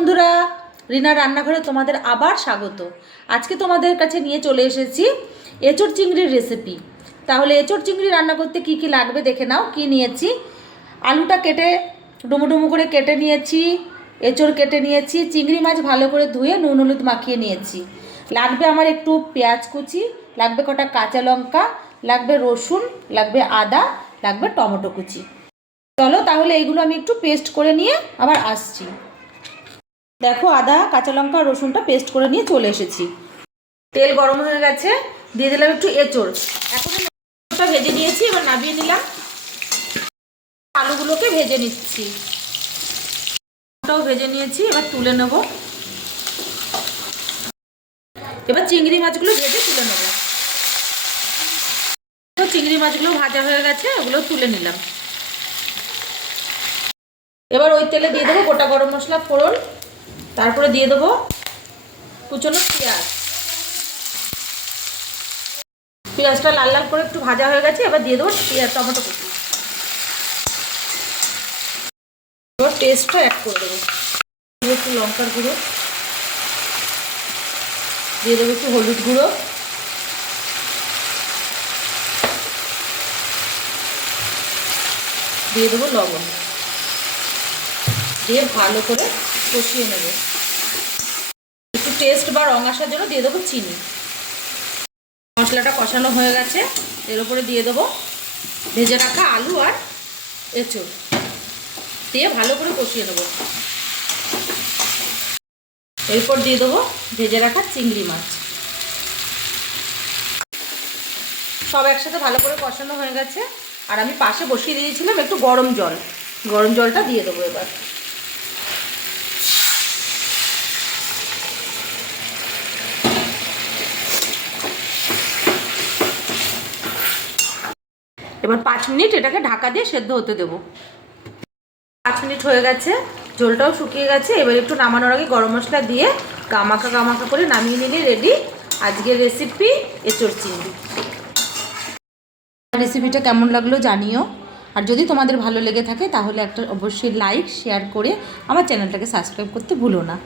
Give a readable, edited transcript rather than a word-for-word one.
বন্ধুরা, রিনা রান্নাঘরে তোমাদের আবার স্বাগত। আজকে তোমাদের কাছে নিয়ে চলে এসেছি এঁচোড় চিংড়ির রেসিপি। তাহলে এঁচোড় চিংড়ি রান্না করতে কি কি লাগবে দেখে নাও। কি নিয়েছি, আলুটা কেটে ডুমো ডুমো করে কেটে নিয়েছি, এঁচোড় কেটে নিয়েছি, চিংড়ি মাছ ভালো করে ধুয়ে নুন হলুদ মাখিয়ে নিয়েছি। লাগবে আমার একটু পেঁয়াজ কুচি, লাগবে কটা কাঁচা লঙ্কা, লাগবে রসুন, লাগবে আদা, লাগবে টমেটো কুচি। চলো তাহলে এইগুলো আমি একটু পেস্ট করে নিয়ে আবার আসছি। দেখো, আদা কাঁচা লঙ্কা রসুনটা পেস্ট করে নিয়ে চলে এসেছি। তেল গরম হয়ে গেছে, দিয়ে দিলাম একটু এঁচোড়। এখন এঁচোড়টা ভেজে নিয়েছি, এবার নামিয়ে নিলাম। আলুগুলোকে ভেজে নিচ্ছি, ওটাও ভেজে নিয়েছি, এবার তুলে নেব। এবার চিংড়ি মাছগুলো ভেজে তুলে নেব। চিংড়ি মাছগুলো ভাজা হয়ে গেছে, ওগুলো তুলে নিলাম। এবার ওই তেলে দিয়ে দেবো গোটা গরম মশলা ফোড়ন, তারপরে দিয়ে দেবো কুচনো পেঁয়াজ। পেঁয়াজটা লাল লাল করে একটু ভাজা হয়ে গেছে, এবার দিয়ে দেবো টমেটো কুচি। এবার পেস্টটা অ্যাড করে দেবো। একটু লঙ্কার গুঁড়ো দিয়ে দেবো, একটু হলুদ গুঁড়ো, দিয়ে দেবো লবণ, দিয়ে ভালো করে কষিয়ে নেব। একটু টেস্ট বা রং আসার জন্য দিয়ে দেবো চিনি। মশলাটা কষানো হয়ে গেছে, এর উপরে দিয়ে দেবো ভেজে রাখা আলু আর এঁচোড়, দিয়ে ভালো করে কষিয়ে নেব। এরপর দিয়ে দেবো ভেজে রাখা চিংড়ি মাছ। সব একসাথে ভালো করে কষানো হয়ে গেছে, আর আমি পাশে বসিয়ে দিয়েছিলাম একটু গরম জল। গরম জলটা দিয়ে দেবো এবার। এবার 5 মিনিট এটাকে ঢাকা দিয়ে সেদ্ধ হতে দেবো। 5 মিনিট হয়ে গেছে, ঝোলটাও শুকিয়ে গেছে। এবার একটু নামানোর আগে গরম মশলা দিয়ে গামাখা গামাখা করে নামিয়ে নিলে রেডি আজকের রেসিপি এঁচোড় চিংড়ি। রেসিপিটা কেমন লাগলো জানিও, আর যদি তোমাদের ভালো লেগে থাকে তাহলে একটা অবশ্যই লাইক শেয়ার করে আমার চ্যানেলটাকে সাবস্ক্রাইব করতে ভুলো না।